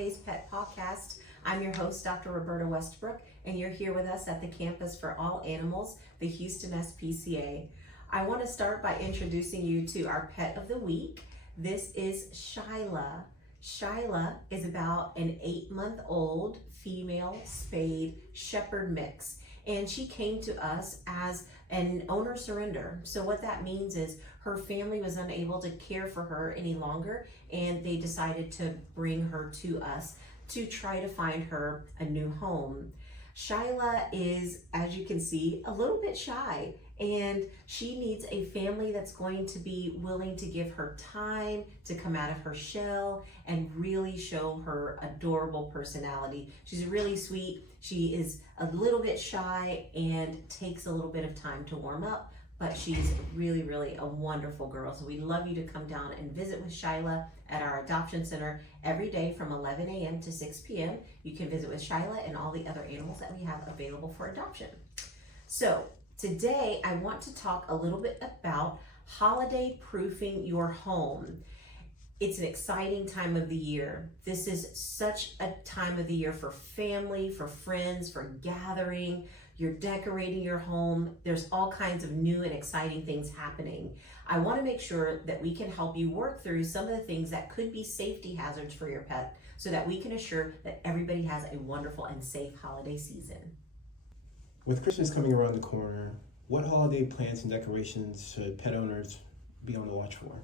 today's Pet Pawcast. I'm your host, Dr. Roberta Westbrook, and you're here with us at the Campus for All Animals, the Houston SPCA. I want to start by introducing you to our pet of the week. This is Shila. Shila is about an 8-month-old female spayed shepherd mix, and she came to us as an owner surrender. So what that means is her family was unable to care for her any longer, and they decided to bring her to us to try to find her a new home. Shila is, as you can see, a little bit shy, and she needs a family that's going to be willing to give her time to come out of her shell and really show her adorable personality. She's really sweet. She is a little bit shy and takes a little bit of time to warm up, but she's really, really a wonderful girl. So we'd love you to come down and visit with Shila at our adoption center every day from 11 a.m. to 6 p.m. You can visit with Shila and all the other animals that we have available for adoption. So today I want to talk a little bit about holiday proofing your home. It's an exciting time of the year. This is such a time of the year for family, for friends, for gathering. You're decorating your home. There's all kinds of new and exciting things happening. I want to make sure that we can help you work through some of the things that could be safety hazards for your pet so that we can assure that everybody has a wonderful and safe holiday season. With Christmas coming around the corner, what holiday plants and decorations should pet owners be on the watch for?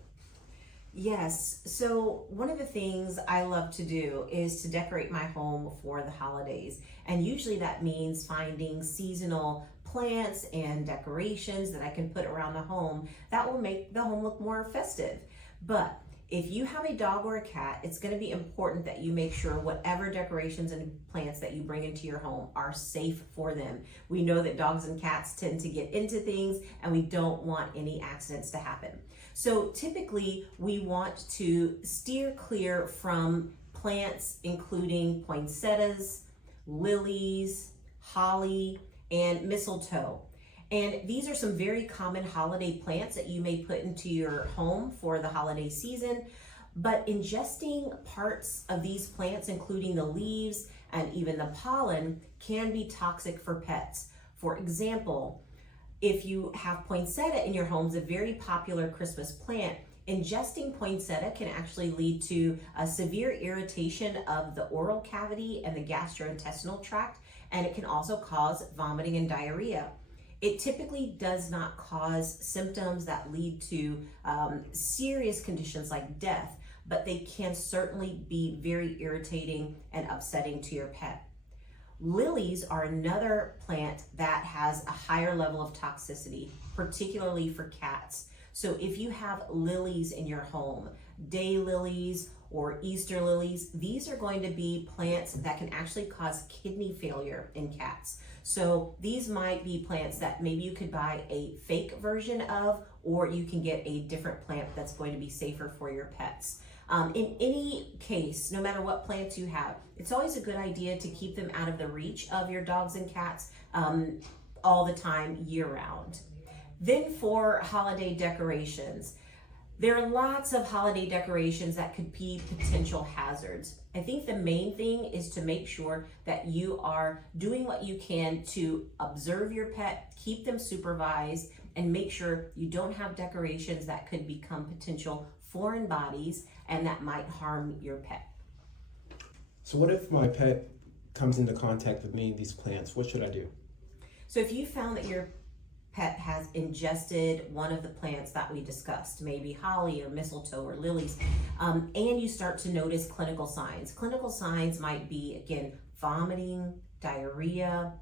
Yes, so one of the things I love to do is to decorate my home for the holidays. And usually that means finding seasonal plants and decorations that I can put around the home that will make the home look more festive. But if you have a dog or a cat, it's going to be important that you make sure whatever decorations and plants that you bring into your home are safe for them. We know that dogs and cats tend to get into things, and we don't want any accidents to happen. So typically we want to steer clear from plants including poinsettias, lilies, holly, and mistletoe. And these are some very common holiday plants that you may put into your home for the holiday season. But ingesting parts of these plants, including the leaves and even the pollen, can be toxic for pets. For example, if you have poinsettia in your home, it's a very popular Christmas plant. Ingesting poinsettia can actually lead to a severe irritation of the oral cavity and the gastrointestinal tract, and it can also cause vomiting and diarrhea. It typically does not cause symptoms that lead to serious conditions like death, but they can certainly be very irritating and upsetting to your pet. Lilies are another plant that has a higher level of toxicity, particularly for cats. So if you have lilies in your home, day lilies or Easter lilies, these are going to be plants that can actually cause kidney failure in cats. So these might be plants that maybe you could buy a fake version of, or you can get a different plant that's going to be safer for your pets. In any case, no matter what plants you have, it's always a good idea to keep them out of the reach of your dogs and cats all the time, year round. Then for holiday decorations, there are lots of holiday decorations that could be potential hazards. I think the main thing is to make sure that you are doing what you can to observe your pet, keep them supervised, and make sure you don't have decorations that could become potential foreign bodies and that might harm your pet. So what if my pet comes into contact with any of these plants? What should I do? So if you found that your pet has ingested one of the plants that we discussed, maybe holly or mistletoe or lilies, and you start to notice clinical signs. Clinical signs might be, again, vomiting, diarrhea,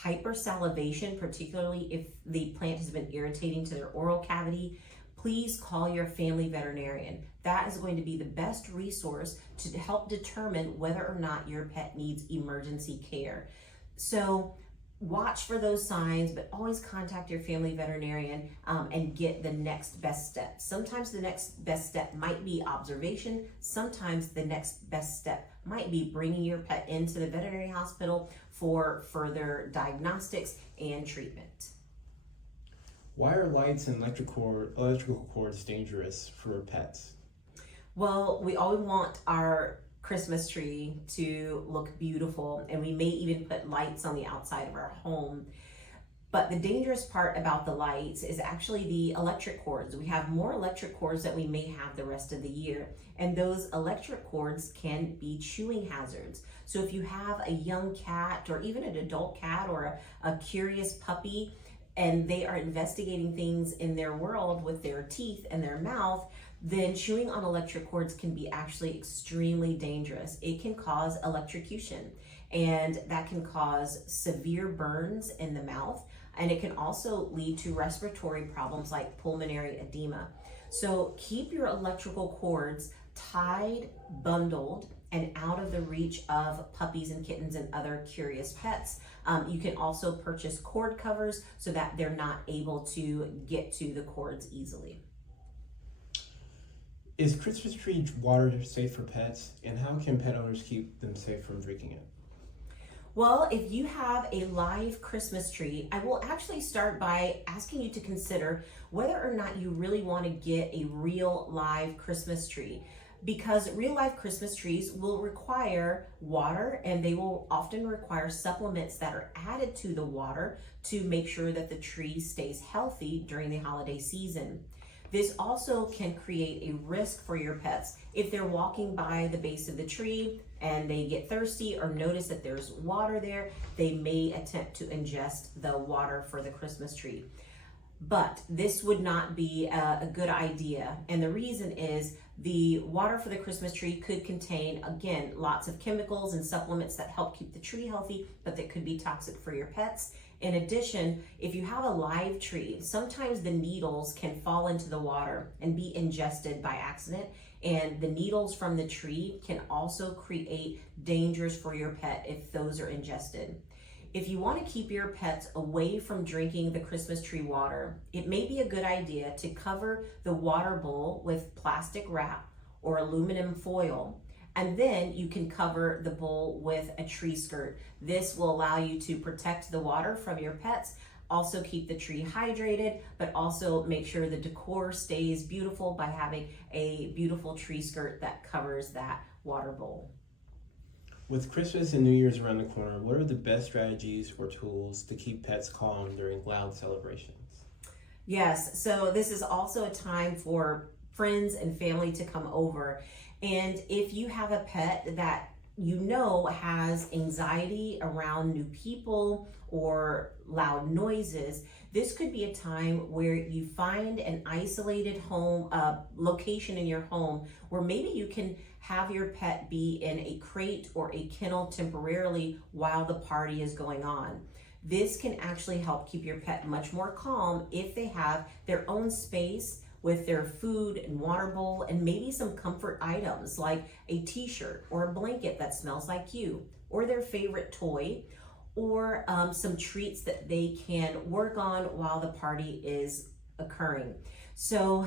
hypersalivation, particularly if the plant has been irritating to their oral cavity. Please call your family veterinarian. That is going to be the best resource to help determine whether or not your pet needs emergency care. So watch for those signs, but always contact your family veterinarian and get the next best step. Sometimes the next best step might be observation. Sometimes the next best step might be bringing your pet into the veterinary hospital for further diagnostics and treatment. Why are lights and electrical cords dangerous for pets? Well, we always want our Christmas tree to look beautiful, and we may even put lights on the outside of our home. But the dangerous part about the lights is actually the electric cords. We have more electric cords that we may have the rest of the year, and those electric cords can be chewing hazards. So if you have a young cat or even an adult cat or a curious puppy, and they are investigating things in their world with their teeth and their mouth, then chewing on electric cords can be actually extremely dangerous. It can cause electrocution, and that can cause severe burns in the mouth, and it can also lead to respiratory problems like pulmonary edema. So keep your electrical cords tied, bundled, and out of the reach of puppies and kittens and other curious pets. You can also purchase cord covers so that they're not able to get to the cords easily. Is Christmas tree water safe for pets, and how can pet owners keep them safe from drinking it? Well, if you have a live Christmas tree, I will actually start by asking you to consider whether or not you really want to get a real live Christmas tree, because real live Christmas trees will require water, and they will often require supplements that are added to the water to make sure that the tree stays healthy during the holiday season. This also can create a risk for your pets. If they're walking by the base of the tree and they get thirsty or notice that there's water there, they may attempt to ingest the water for the Christmas tree. But this would not be a good idea. And the reason is the water for the Christmas tree could contain, again, lots of chemicals and supplements that help keep the tree healthy, but that could be toxic for your pets. In addition, if you have a live tree, sometimes the needles can fall into the water and be ingested by accident. And the needles from the tree can also create dangers for your pet if those are ingested. If you want to keep your pets away from drinking the Christmas tree water, it may be a good idea to cover the water bowl with plastic wrap or aluminum foil, and then you can cover the bowl with a tree skirt. This will allow you to protect the water from your pets, also keep the tree hydrated, but also make sure the decor stays beautiful by having a beautiful tree skirt that covers that water bowl. With Christmas and New Year's around the corner, what are the best strategies or tools to keep pets calm during loud celebrations? Yes, so this is also a time for friends and family to come over. And if you have a pet that you know has anxiety around new people or loud noises, this could be a time where you find an isolated home, location in your home where maybe you can have your pet be in a crate or a kennel temporarily while the party is going on. This can actually help keep your pet much more calm if they have their own space with their food and water bowl and maybe some comfort items like a t-shirt or a blanket that smells like you, or their favorite toy, or some treats that they can work on while the party is occurring. So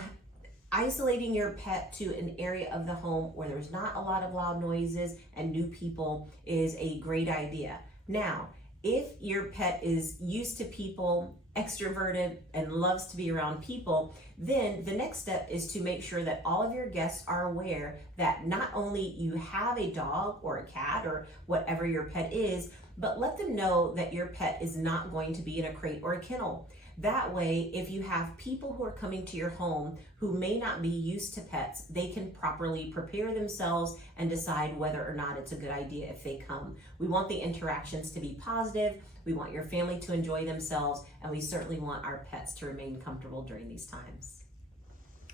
isolating your pet to an area of the home where there's not a lot of loud noises and new people is a great idea. Now, if your pet is used to people, extroverted, and loves to be around people, then the next step is to make sure that all of your guests are aware that not only you have a dog or a cat or whatever your pet is, but let them know that your pet is not going to be in a crate or a kennel. That way, if you have people who are coming to your home who may not be used to pets, they can properly prepare themselves and decide whether or not it's a good idea if they come. We want the interactions to be positive, we want your family to enjoy themselves, and we certainly want our pets to remain comfortable during these times.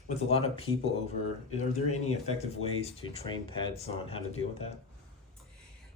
With a lot of people over, are there any effective ways to train pets on how to deal with that?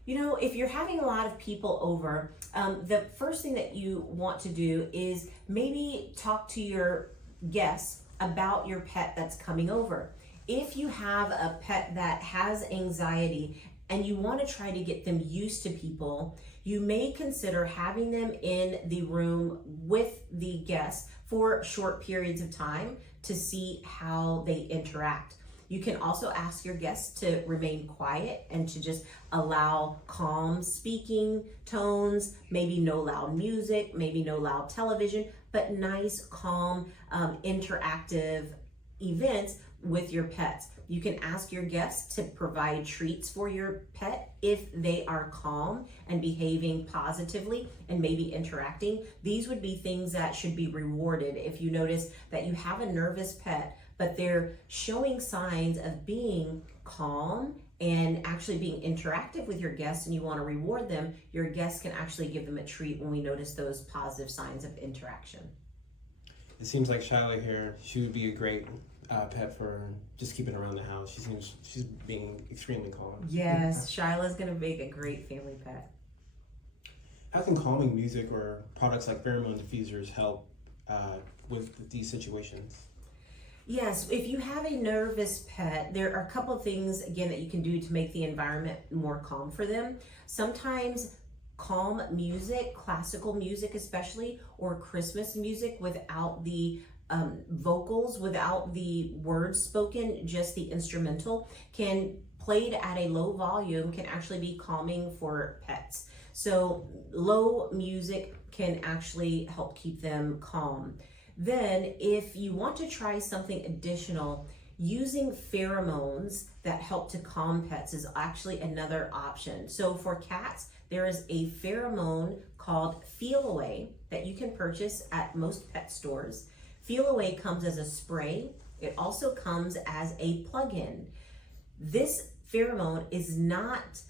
You know, if you're having a lot of people over, the first thing that you want to do is maybe talk to your guests about your pet that's coming over. If you have a pet that has anxiety and you want to try to get them used to people, you may consider having them in the room with the guests for short periods of time to see how they interact. You can also ask your guests to remain quiet and to just allow calm speaking tones, maybe no loud music, maybe no loud television, but nice, calm, interactive events with your pets. You can ask your guests to provide treats for your pet if they are calm and behaving positively and maybe interacting. These would be things that should be rewarded. If you notice that you have a nervous pet, but they're showing signs of being calm and actually being interactive with your guests and you want to reward them, your guests can actually give them a treat when we notice those positive signs of interaction. It seems like Shila here, she would be a great pet for just keeping around the house. She's being extremely calm. Yes, Shila's going to make a great family pet. How can calming music or products like pheromone diffusers help with these situations? Yes, if you have a nervous pet, there are a couple of things, again, that you can do to make the environment more calm for them. Sometimes calm music, classical music especially, or Christmas music without the vocals, without the words spoken, just the instrumental, played at a low volume, can actually be calming for pets. So low music can actually help keep them calm. Then if you want to try something additional, using pheromones that help to calm pets is actually another option. So for cats, there is a pheromone called Feel Away that you can purchase at most pet stores. Feel Away comes as a spray. It also comes as a plug-in. This pheromone is not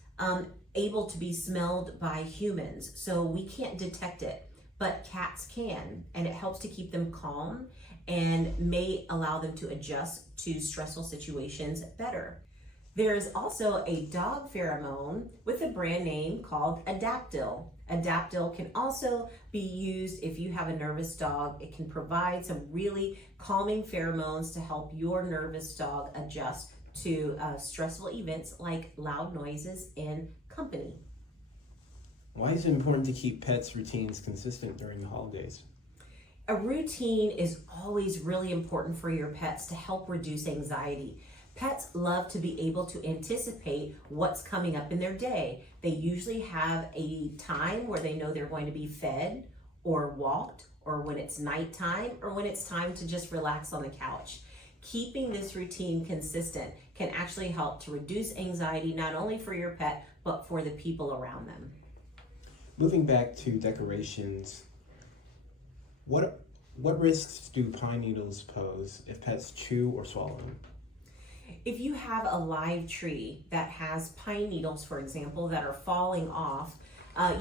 able to be smelled by humans, so we can't detect it. But cats can, and it helps to keep them calm and may allow them to adjust to stressful situations better. There's also a dog pheromone with a brand name called Adaptil. Adaptil can also be used if you have a nervous dog. It can provide some really calming pheromones to help your nervous dog adjust to stressful events like loud noises and company. Why is it important to keep pets' routines consistent during the holidays? A routine is always really important for your pets to help reduce anxiety. Pets love to be able to anticipate what's coming up in their day. They usually have a time where they know they're going to be fed or walked, or when it's nighttime, or when it's time to just relax on the couch. Keeping this routine consistent can actually help to reduce anxiety, not only for your pet, but for the people around them. Moving back to decorations, what risks do pine needles pose if pets chew or swallow them? If you have a live tree that has pine needles, for example, that are falling off,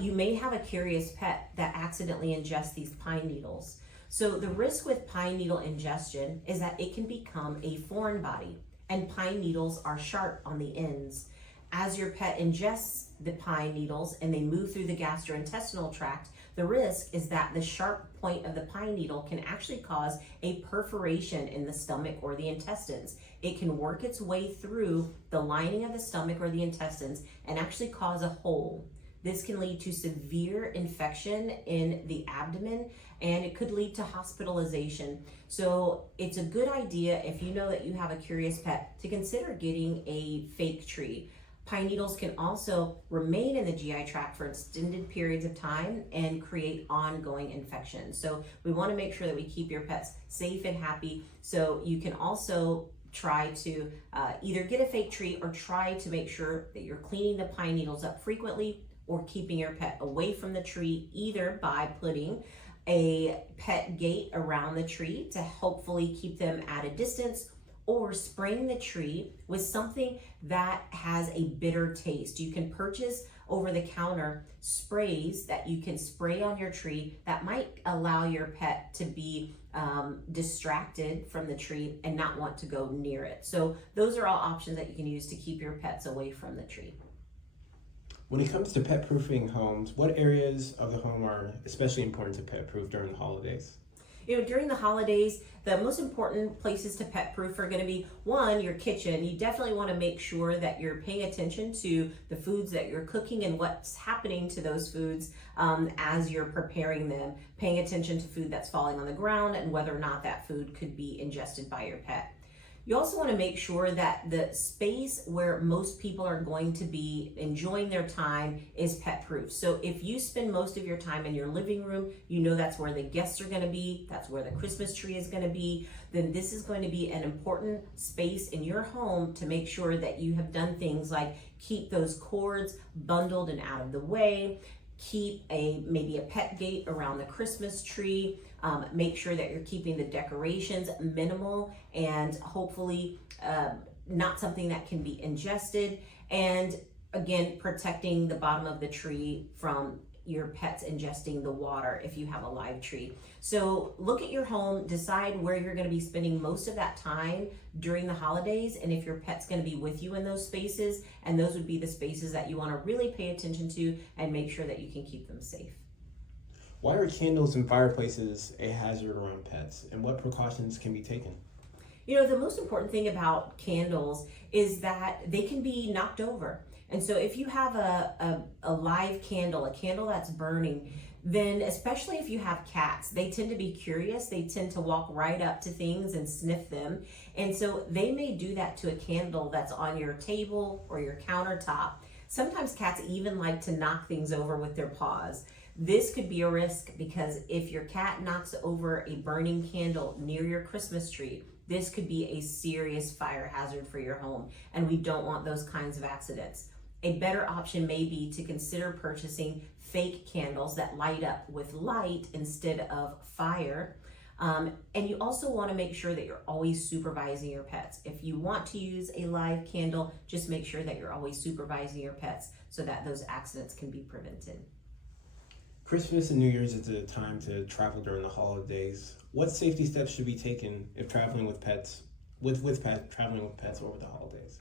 you may have a curious pet that accidentally ingests these pine needles. So the risk with pine needle ingestion is that it can become a foreign body, and pine needles are sharp on the ends. As your pet ingests the pine needles and they move through the gastrointestinal tract, the risk is that the sharp point of the pine needle can actually cause a perforation in the stomach or the intestines. It can work its way through the lining of the stomach or the intestines and actually cause a hole. This can lead to severe infection in the abdomen, and it could lead to hospitalization. So it's a good idea, if you know that you have a curious pet, to consider getting a fake tree. Pine needles can also remain in the GI tract for extended periods of time and create ongoing infections. So we want to make sure that we keep your pets safe and happy. So you can also try to either get a fake tree or try to make sure that you're cleaning the pine needles up frequently, or keeping your pet away from the tree, either by putting a pet gate around the tree to hopefully keep them at a distance, or spraying the tree with something that has a bitter taste. You can purchase over-the-counter sprays that you can spray on your tree that might allow your pet to be distracted from the tree and not want to go near it. So those are all options that you can use to keep your pets away from the tree. When it comes to pet-proofing homes, what areas of the home are especially important to pet-proof during the holidays? During the holidays, the most important places to pet proof are going to be, one, your kitchen. You definitely want to make sure that you're paying attention to the foods that you're cooking and what's happening to those foods as you're preparing them. Paying attention to food that's falling on the ground and whether or not that food could be ingested by your pet. You also want to make sure that the space where most people are going to be enjoying their time is pet proof. So if you spend most of your time in your living room, you know that's where the guests are going to be, that's where the Christmas tree is going to be, then this is going to be an important space in your home to make sure that you have done things like keep those cords bundled and out of the way, keep maybe a pet gate around the Christmas tree. Make sure that you're keeping the decorations minimal and hopefully not something that can be ingested. And again, protecting the bottom of the tree from your pets ingesting the water if you have a live tree. So look at your home, decide where you're going to be spending most of that time during the holidays, and if your pet's going to be with you in those spaces, and those would be the spaces that you want to really pay attention to and make sure that you can keep them safe. Why are candles and fireplaces a hazard around pets, and what precautions can be taken? You know, the most important thing about candles is that they can be knocked over. And so if you have a live candle, a candle that's burning, then especially if you have cats, they tend to be curious. They tend to walk right up to things and sniff them. And so they may do that to a candle that's on your table or your countertop. Sometimes cats even like to knock things over with their paws. This could be a risk because if your cat knocks over a burning candle near your Christmas tree, this could be a serious fire hazard for your home, and we don't want those kinds of accidents. A better option may be to consider purchasing fake candles that light up with light instead of fire. And you also want to make sure that you're always supervising your pets. If you want to use a live candle, just make sure that you're always supervising your pets so that those accidents can be prevented. Christmas and New Year's is a time to travel during the holidays. What safety steps should be taken if traveling with pets, traveling with pets over the holidays?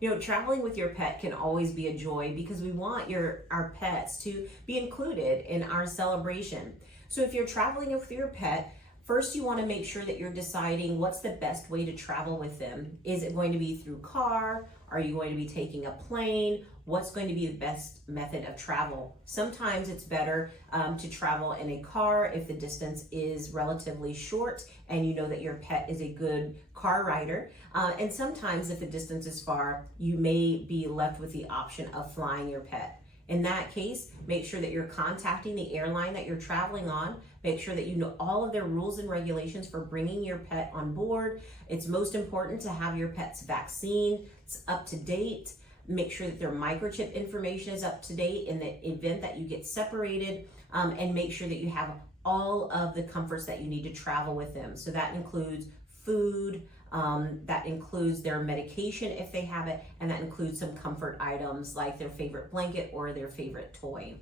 You know, traveling with your pet can always be a joy because we want our pets to be included in our celebration. So if you're traveling with your pet, first you want to make sure that you're deciding what's the best way to travel with them. Is it going to be through car? Are you going to be taking a plane? What's going to be the best method of travel? Sometimes it's better to travel in a car if the distance is relatively short and you know that your pet is a good car rider. And sometimes if the distance is far, you may be left with the option of flying your pet. In that case, make sure that you're contacting the airline that you're traveling on. Make sure that you know all of their rules and regulations for bringing your pet on board. It's most important to have your pet's vaccine. It's up to date. Make sure that their microchip information is up to date in the event that you get separated, and make sure that you have all of the comforts that you need to travel with them. So that includes food, that includes their medication if they have it, and that includes some comfort items like their favorite blanket or their favorite toy.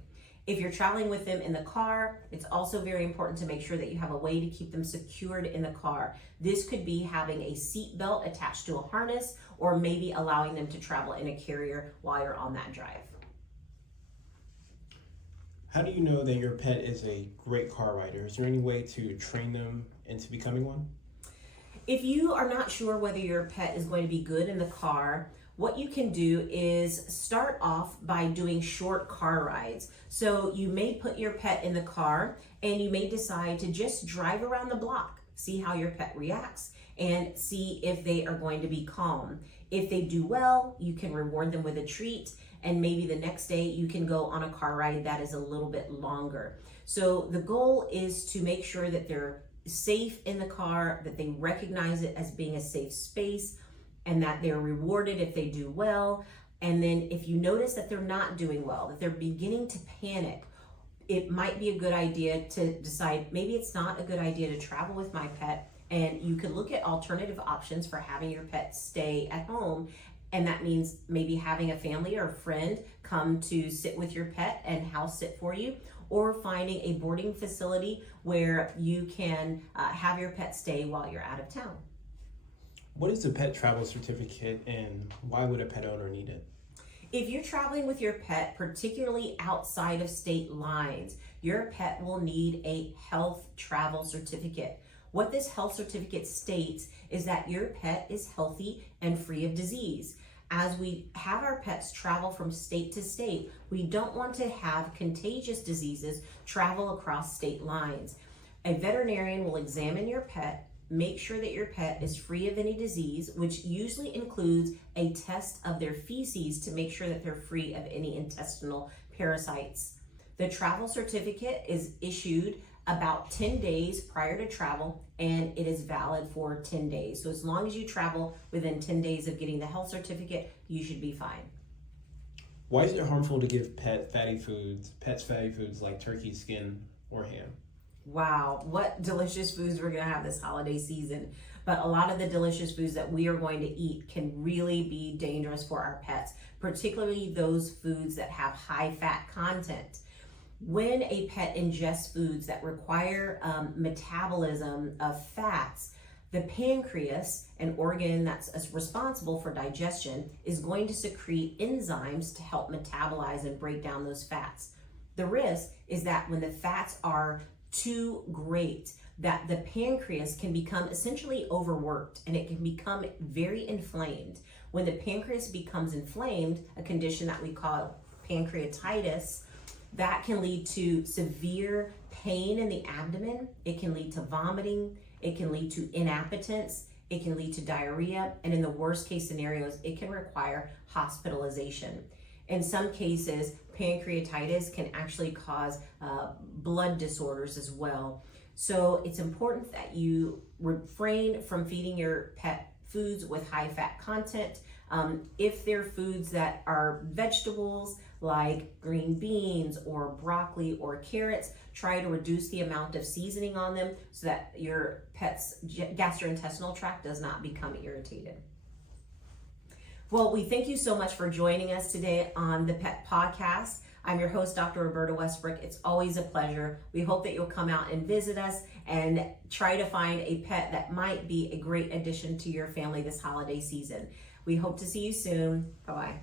If you're traveling with them in the car, it's also very important to make sure that you have a way to keep them secured in the car. This could be having a seat belt attached to a harness, or maybe allowing them to travel in a carrier while you're on that drive. How do you know that your pet is a great car rider? Is there any way to train them into becoming one? If you are not sure whether your pet is going to be good in the car, what you can do is start off by doing short car rides. So you may put your pet in the car and you may decide to just drive around the block, see how your pet reacts, and see if they are going to be calm. If they do well, you can reward them with a treat, and maybe the next day you can go on a car ride that is a little bit longer. So the goal is to make sure that they're safe in the car, that they recognize it as being a safe space, and that they're rewarded if they do well. And then if you notice that they're not doing well, that they're beginning to panic, it might be a good idea to decide maybe it's not a good idea to travel with my pet, and you could look at alternative options for having your pet stay at home. And that means maybe having a family or a friend come to sit with your pet and house sit for you, or finding a boarding facility where you can have your pet stay while you're out of town. What is a pet travel certificate, and why would a pet owner need it? If you're traveling with your pet, particularly outside of state lines, your pet will need a health travel certificate. What this health certificate states is that your pet is healthy and free of disease. As we have our pets travel from state to state, we don't want to have contagious diseases travel across state lines. A veterinarian will examine your pet, make sure that your pet is free of any disease, which usually includes a test of their feces to make sure that they're free of any intestinal parasites. The travel certificate is issued about 10 days prior to travel, and it is valid for 10 days. So as long as you travel within 10 days of getting the health certificate, you should be fine. Why is it harmful to give pets fatty foods like turkey skin or ham? Wow, what delicious foods we're gonna have this holiday season. But a lot of the delicious foods that we are going to eat can really be dangerous for our pets, particularly those foods that have high fat content. When a pet ingests foods that require metabolism of fats, the pancreas, an organ that's responsible for digestion, is going to secrete enzymes to help metabolize and break down those fats. The risk is that when the fats are too great, that the pancreas can become essentially overworked and it can become very inflamed. When the pancreas becomes inflamed, a condition that we call pancreatitis, that can lead to severe pain in the abdomen. It can lead to vomiting. It can lead to inappetence. It can lead to diarrhea. And in the worst case scenarios, it can require hospitalization. In some cases, pancreatitis can actually cause blood disorders as well. So it's important that you refrain from feeding your pet foods with high fat content. If they're foods that are vegetables like green beans or broccoli or carrots, try to reduce the amount of seasoning on them so that your pet's gastrointestinal tract does not become irritated. Well, we thank you so much for joining us today on the Pet Pawcast. I'm your host, Dr. Roberta Westbrook. It's always a pleasure. We hope that you'll come out and visit us and try to find a pet that might be a great addition to your family this holiday season. We hope to see you soon. Bye-bye.